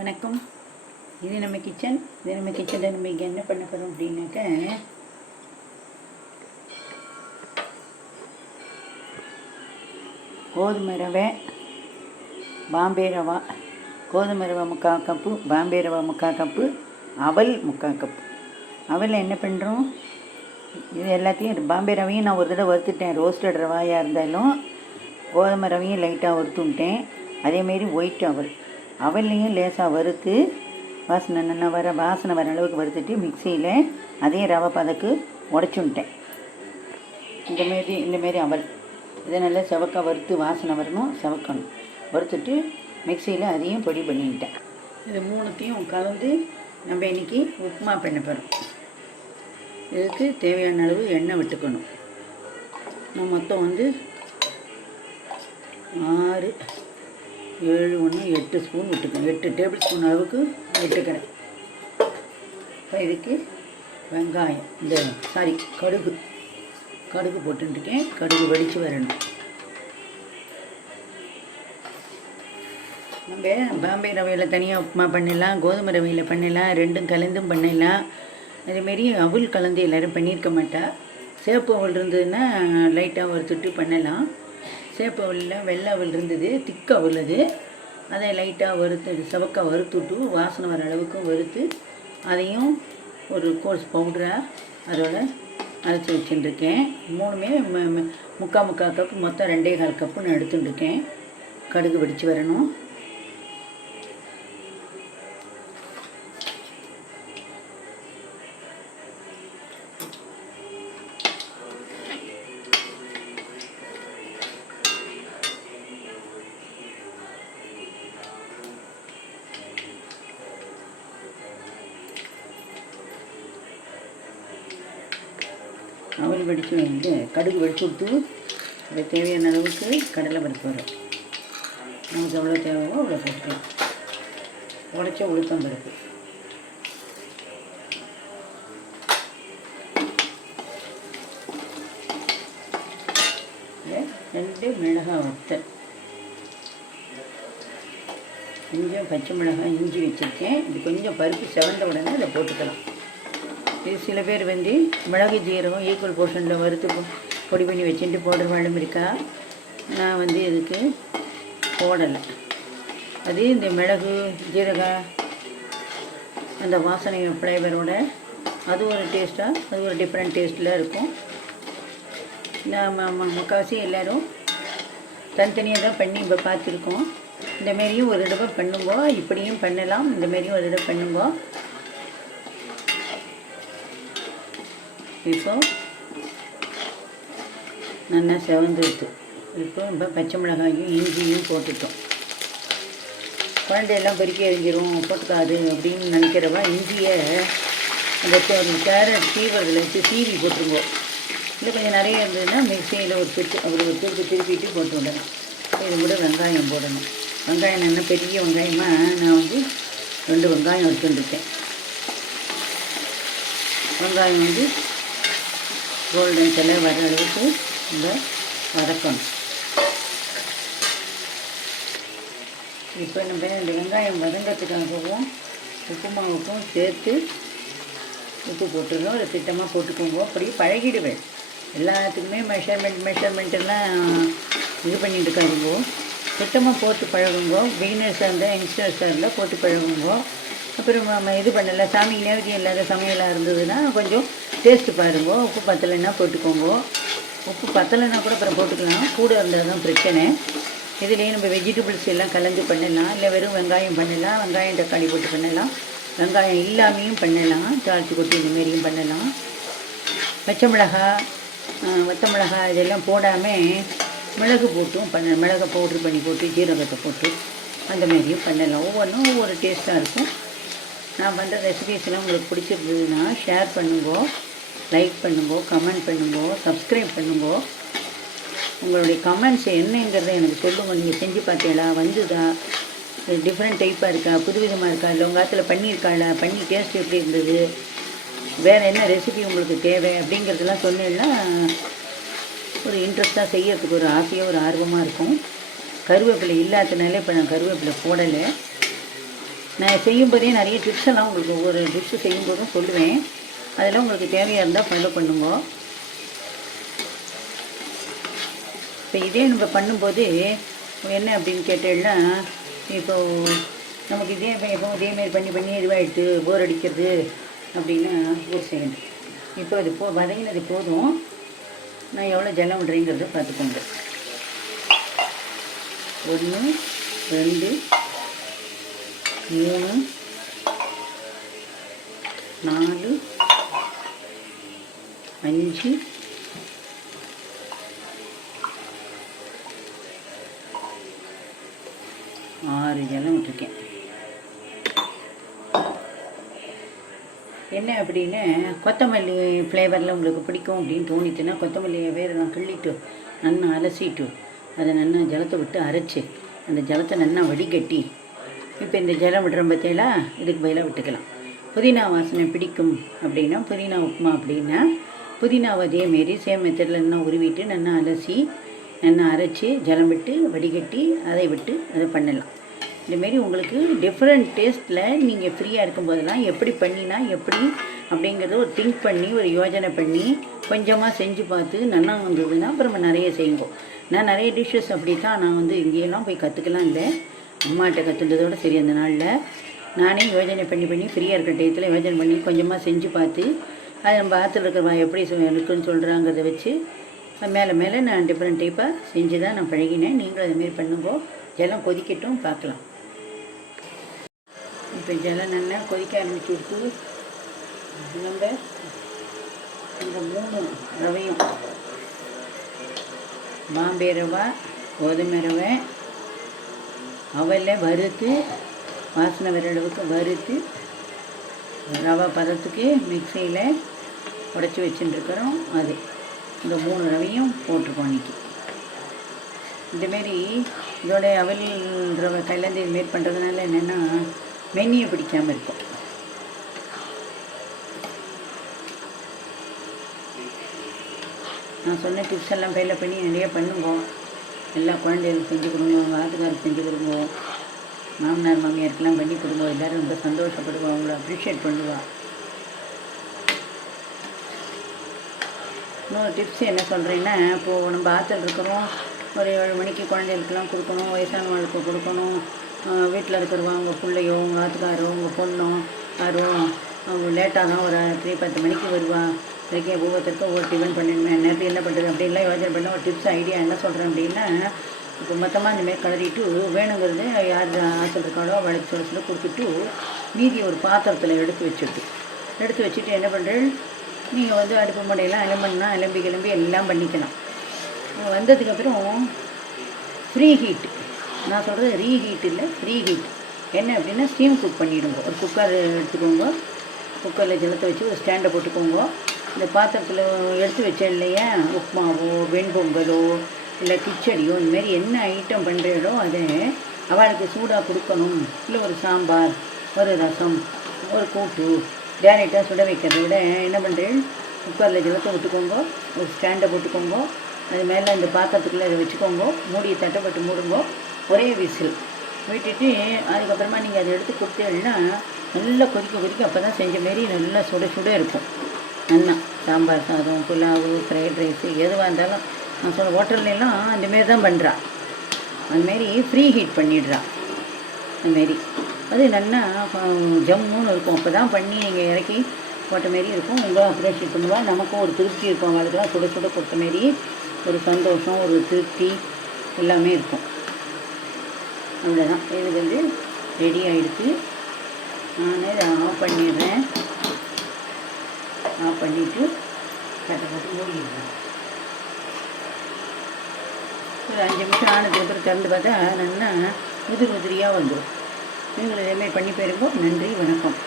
வணக்கம். இது நம்ம கிச்சன். கிச்சனில் நம்ம இங்கே என்ன பண்ண போகிறோம் அப்படின்னாக்க, கோதுமை ரவை, பாம்பே ரவா, கோதுமை ரவை 3/4 கப்பு, பாம்பே ரவா 3/4 கப்பு, அவல் 3/4 கப்பு. அவலில் என்ன பண்ணுறோம், இது எல்லாத்தையும் பாம்பே ரவையும் நான் ஒரு தடவை வறுத்துட்டேன். ரோஸ்டட் ரவாயாக இருந்தாலும் கோதுமை ரவையும் லைட்டாக வறுத்துட்டேன். அதேமாரி ஒயிட் அவல்லையும் லேசாக வறுத்து வாசனை வர அளவுக்கு வறுத்துட்டு மிக்சியில் அதே ரவை பதக்கு உடச்சுட்டேன். இந்தமாரி அவல் இதை நல்லா செவக்காய் வறுத்து வாசனை வரணும், செவக்கணும். வறுத்துட்டு மிக்சியில் அதையும் பொடி பண்ணிக்கிட்டேன். இது மூணுத்தையும் கலந்து நம்ம இன்றைக்கி உப்புமா பண்ண போகிறோம். இதுக்கு தேவையான அளவு எண்ணெய் விட்டுக்கணும். நான் மொத்தம் 6, 7, 8 ஸ்பூன் விட்டுக்கிறேன். 8 டேபிள் ஸ்பூன் அளவுக்கு விட்டுக்கிறேன். இப்போ இதுக்கு வெங்காயம் கடுகு போட்டுருக்கேன். கடுகு வெடித்து வரணும். நம்ம பாம்பே ரவையில் தனியாக உப்புமா பண்ணிடலாம், கோதுமை ரவையில் பண்ணிடலாம், ரெண்டும் கலந்தும் பண்ணிடலாம். அதேமாரி அவல் கலந்து எல்லோரும் பண்ணியிருக்க மாட்டா. சேப்பு அவல் இருந்ததுன்னா லைட்டாக வறுத்துட்டு பண்ணலாம். சேப்பு அவலில் வெள்ளை அவல் இருந்தது, திக்க அவல் அது. அதை லைட்டாக செவக்காய் வறுத்துட்டு வாசனை வர அளவுக்கு வறுத்து அதையும் ஒரு கோர்ஸ் பவுடராக அதோட அரைச்சி வச்சுட்டுருக்கேன். மூணுமே 3/4 கப்பு, மொத்தம் 2.25 கப்பு நான் எடுத்துட்டுருக்கேன். கடுகு வெடித்து வரணும். அவல் வெடித்து கடுகு வெடிச்சு விட்டு அதை தேவையான அளவுக்கு கடலை பருப்பு வரும். நமக்கு எவ்வளோ தேவையோ அவ்வளோ போட்டுக்கலாம். உடைச்ச உளுத்தம் பருப்பு, இதை 2 மிளகாய் வத்தல், கொஞ்சம் பச்சை மிளகாய், இஞ்சி வச்சுருக்கேன். இது கொஞ்சம் பருப்பு செவந்த உடனே அதை போட்டுக்கலாம். இது சில பேர் மிளகு ஜீரகம் ஈக்குவல் போர்ஷனில் வறுத்து பொடி பண்ணி வச்சுட்டு போடுற வழம் இருக்கா. நான் இதுக்கு போடலை. அது இந்த மிளகு ஜீரகம் அந்த வாசனை ஃப்ளேவரோட அது ஒரு டேஸ்ட்டாக, அது ஒரு டிஃப்ரெண்ட் டேஸ்ட்டில் இருக்கும். நான் முக்கால்வாசி எல்லோரும் தனித்தனியாக தான் பண்ணி இப்போ பார்த்துருக்கோம். இந்தமாரியும் ஒரு தடவை பண்ணுங்கோ, இப்படியும் பண்ணலாம். இந்தமாரியும் ஒரு தடவை பண்ணுங்கோ. இப்போ நல்லா செவந்துடுது. இப்போ பச்சை மிளகாயும் இஞ்சியும் போட்டுட்டோம். குழந்தையெல்லாம் பொறுக்கி எரிஞ்சிரும், போட்டுக்காது அப்படின்னு நினைக்கிறவா இஞ்சியை அந்த கேரட் சீவர்களை வச்சு சீவி போட்டுருங்கோ. இல்லை கொஞ்சம் நிறைய இருந்ததுன்னா மிக்சியில் ஒரு திருப்பிட்டு போட்டு விடணும். இது கூட வெங்காயம் போடணும். வெங்காயம் நல்லா பெரிய வெங்காயமாக நான் 2 வெங்காயம் எடுத்துட்டுருக்கேன். வெங்காயம் கோல்டன் கலர் வர அளவுக்கு இந்த வதக்கணும். இப்போ நம்ம இந்த வெங்காயம் வதங்கிறதுக்காகவும் உப்புமாவுக்கும் சேர்த்து உப்பு போட்டுருந்தோம். ஒரு திட்டமாக போட்டுக்கோங்க. அப்படியே பழகிடுவேன். எல்லாத்துக்குமே மெஷர்மெண்ட்டெல்லாம் இது பண்ணிட்டு இருக்காருங்கோ. திட்டமாக போட்டு பழகுங்கோ. பிகினர்ஸாக இருந்தால் யங்ஸ்டர்ஸாக இருந்தால் போட்டு பழகுங்கோ. அப்புறம் நம்ம இது பண்ணலை, சாமிக்கு நேரத்துக்கு இல்லாத சமையலாக இருந்ததுன்னா கொஞ்சம் டேஸ்ட்டு பாருங்கோ. உப்பு பத்தலைன்னா போட்டுக்கோங்க. உப்பு பத்தலைன்னா கூட அப்புறம் போட்டுக்கலாம். கூட இருந்தால் தான் பிரச்சனை. இதுலேயே நம்ம வெஜிடபிள்ஸ் எல்லாம் கலந்து பண்ணலாம். இல்லை வெறும் வெங்காயம் பண்ணலாம், வெங்காயம் தக்காளி போட்டு பண்ணலாம், வெங்காயம் இல்லாமையும் பண்ணலாம், தாளித்து கொட்டி இந்தமாரியும் பண்ணலாம். பச்சை மிளகாய், வத்த மிளகாய் இதெல்லாம் போடாமல் மிளகு போட்டும் மிளகை பவுட்ரு பண்ணி போட்டு ஜீரகத்தை போட்டு அந்தமாரியும் பண்ணலாம். ஒவ்வொன்றும் ஒவ்வொரு டேஸ்ட்டாக இருக்கும். நான் பண்ணுற ரெசிபீஸ்லாம் உங்களுக்கு பிடிச்சிருந்ததுன்னா ஷேர் பண்ணுங்கோ, லைக் பண்ணுங்கோ, கமெண்ட் பண்ணுங்கோ, சப்ஸ்கிரைப் பண்ணுங்கோ. உங்களுடைய கமெண்ட்ஸ் என்னங்கிறத எனக்கு சொல்லுங்கள். நீங்கள் செஞ்சு பார்த்தீங்களா, வந்துதா, டிஃப்ரெண்ட் டைப்பாக இருக்கா, புதுவிதமாக இருக்கா, இல்லை உங்கள் காலத்தில் பண்ணியிருக்காளா, பண்ணி டேஸ்ட் எப்படி இருந்தது, வேறு என்ன ரெசிபி உங்களுக்கு தேவை அப்படிங்கிறதெல்லாம் சொன்னீங்கன்னா ஒரு இன்ட்ரெஸ்ட்டாக செய்யறதுக்கு ஒரு ஆசையாக ஒரு ஆர்வமாக இருக்கும். கருவேப்பிலை இல்லாதனால இப்போ நான் கருவேப்பிலை போடலை. நான் செய்யும்போதே நிறைய டிப்ஸ் எல்லாம் உங்களுக்கு ஒவ்வொரு டிப்ஸ் செய்யும்போதும் சொல்லுவேன். அதெல்லாம் உங்களுக்கு தேவையாக இருந்தால் ஃபாலோ பண்ணுங்க. இப்போ இதே நம்ம பண்ணும்போது என்ன அப்படின்னு கேட்டேன்னா, இப்போ நமக்கு இதேமாரி பண்ணி இதுவாகிடுது, போர் அடிக்கிறது அப்படின்னா ஒரு செகண்ட். இப்போ அது வதங்கினது போதும். நான் எவ்வளோ ஜலம் விடுறேங்கிறத பார்த்துக்கோங்க. 1 2 3 4 5 6 ஜலம் விட்டுருக்கேன். என்ன அப்படின்னு கொத்தமல்லி ஃப்ளேவரில் உங்களுக்கு பிடிக்கும் அப்படின்னு தோணிச்சுன்னா கொத்தமல்லியை வேறு நான் கிள்ளிட்டு நல்லா அலசிட்டு அதை நல்லா ஜலத்தை விட்டு அரைச்சி அந்த ஜலத்தை நல்லா வடிகட்டி இப்போ இந்த ஜலம் விடுற பற்றியில இதுக்கு பதிலாக விட்டுக்கலாம். புதினா வாசனை பிடிக்கும் அப்படின்னா புதினா உப்புமா அப்படின்னா புதினாவை அதேமாரி சேம் மெத்தடில் நல்லா உருவிட்டு நல்லா அலசி நல்லா அரைச்சி ஜலம் விட்டு வடிகட்டி அதை விட்டு அதை பண்ணலாம். இதுமாரி உங்களுக்கு டிஃப்ரெண்ட் டேஸ்ட்டில் நீங்கள் ஃப்ரீயாக இருக்கும்போதெல்லாம் எப்படி பண்ணினா எப்படி அப்படிங்கிறத ஒரு திங்க் பண்ணி ஒரு யோஜனை பண்ணி கொஞ்சமாக செஞ்சு பார்த்து நல்லா வந்ததுன்னா அப்புறம் நிறைய செய்வோம். நான் நிறைய டிஷ்ஷஸ் அப்படி தான் நான் இங்கேயெல்லாம் போய் கற்றுக்கலாம் இல்லை, அம்மாட்ட கற்றுன்றதோட சரி. அந்த நாளில் நானே யோஜனை பண்ணி ஃப்ரீயாக இருக்கிற டயத்தில் யோஜனை பண்ணி கொஞ்சமாக செஞ்சு பார்த்து அது நம்ம ஆற்றுல இருக்கிற எப்படி இருக்குன்னு சொல்கிறாங்கிறத வச்சு மேலே நான் டிஃப்ரெண்ட் டைப்பாக செஞ்சு தான் நான் பழகினேன். நீங்களும் அதுமாரி பண்ணுங்கோ. ஜலம் கொதிக்கட்டும், பார்க்கலாம். இப்போ ஜலம் நல்லா கொதிக்க ஆரம்பிச்சு விட்டு நம்ம இந்த 3 ரவையும் பாம்பே ரவை, கோதுமை ரவை, அவலை வறுத்து வாசனை வர அளவுக்கு வறுத்து ரவை பதத்துக்கு மிக்சியில் உடச்சி வச்சுட்டுருக்குறோம். அது இந்த 3 ரவையும் போட்டிருக்கோம் இன்றைக்கி. இந்தமாரி இதோட அவல் ரவை கலந்து இதுமாரி பண்ணுறதுனால என்னென்னா வெந்நியை பிடிக்காமல் இருக்கும். நான் சொன்ன டிப்ஸ் எல்லாம் ஃபாலோ பண்ணி நிறைய பண்ணுங்க. எல்லா குழந்தைகளுக்கு செஞ்சு கொடுங்க, உங்கள் ஆத்துக்காருக்கு செஞ்சு கொடுங்க, மாமனார் மாமியாருக்கெல்லாம் பண்ணி கொடுங்க. எல்லோரும் ரொம்ப சந்தோஷப்படுவோம், அவங்கள அப்ரிஷியேட் பண்ணுவாள். இன்னொரு டிப்ஸ் என்ன சொல்கிறேன்னா, இப்போது நம்ம ஆற்றுல இருக்கிறோம், ஒரு 7 மணிக்கு குழந்தைகளுக்கெல்லாம் கொடுக்கணும், வயசானவங்களுக்கு கொடுக்கணும். வீட்டில் இருக்கிறவங்க உங்கள் பிள்ளையோ உங்கள் ஆத்துக்காரோ உங்கள் பொண்ணோ யாரும் அவங்க லேட்டாக தான் ஒரு 10 மணிக்கு வருவாள். இதுக்கே ஒவ்வொருத்தருக்கும் ஒவ்வொரு டிஃபன் பண்ணிடுமே, நேரத்தில் என்ன பண்ணுறது அப்படின்லாம் யோசனை பண்ண ஒரு டிப்ஸ் ஐடியா என்ன சொல்கிறேன் அப்படின்னா, இப்போ மொத்தமாக இந்தமாரி கலரிட்டு வேணுங்கிறது யார் ஆற்றுல இருக்காளோ அவளுக்கு சொல்ல கொடுத்துட்டு மீதி ஒரு பாத்திரத்தில் எடுத்து வச்சுட்டு என்ன பண்ணுறேன், நீங்கள் அடுப்பு முடையெல்லாம் கிளம்பி எல்லாம் பண்ணிக்கலாம். வந்ததுக்கப்புறம் ஃப்ரீ ஹீட், நான் சொல்கிறது ரீஹீட் இல்லை, ஃப்ரீ ஹீட். என்ன அப்படின்னா ஸ்டீம் குக் பண்ணிவிடுங்க. ஒரு குக்கர் எடுத்துக்கோங்க, குக்கரில் ஜலத்தை வச்சு ஒரு ஸ்டாண்டை போட்டுக்கோங்க. இந்த பாத்திரத்தில் எடுத்து வச்சேன் இல்லையா, உப்புமாவோ வெண்பொங்கலோ இல்லை கிச்சடியோ இந்தமாரி என்ன ஐட்டம் பண்ணுறீங்களோ அதை அவளுக்கு சூடாக கொடுக்கணும். இல்லை ஒரு சாம்பார், ஒரு ரசம், ஒரு கூட்டு டேரெக்டாக சுட வைக்கிறத விட என்ன பண்ணுறேன், குக்கரில் ஜலத்தை விட்டுக்கோங்க, ஒரு ஸ்டாண்டை போட்டுக்கோங்க, அது மேலே இந்த பாத்திரத்துக்குள்ளே அதை வச்சுக்கோங்க, மூடியை தட்டப்பட்டு மூடுங்க, ஒரே விசில் விட்டுட்டு அதுக்கப்புறமா நீங்கள் அதை எடுத்து கொடுத்தீங்கன்னா நல்லா கொதிக்க அப்போ தான் செஞ்ச மாரி நல்லா சுட இருக்கும். நல்லா சாம்பார் சாதம், புலாவு, ஃப்ரைட் ரைஸு எதுவாக இருந்தாலும் நான் சொல்ல ஹோட்டல்லாம் அந்தமாரி தான் பண்ணுறா. அதுமாரி ஃப்ரீ ஹீட் பண்ணிடுறா. அதுமாரி அது நல்லா ஜம்முன்னு இருக்கும். அப்போ தான் பண்ணி நீங்கள் இறக்கி போட்ட மாரி இருக்கும். உங்களும் அப்ரிஷியேட் பண்ணுவாள், நமக்கும் ஒரு திருப்தி இருக்கும். அவளுக்குலாம் சுட கொடுத்த மாரி ஒரு சந்தோஷம், ஒரு திருப்தி எல்லாமே இருக்கும். அவ்வளோதான். இது ரெடி ஆகிடுச்சு. நான் இதை ஆஃப் பண்ணிடுறேன். ஆஃப் பண்ணிவிட்டு கட்டப்பட்டு மூடிடுறேன். ஒரு 5 நிமிஷம் ஆனதுக்கப்புறம் திறந்து பார்த்தா நல்லா உதிரியாக வந்துடும். நீங்களும் இதேமாதிரி பண்ணி போயிருங்கோ. நன்றி, வணக்கம்.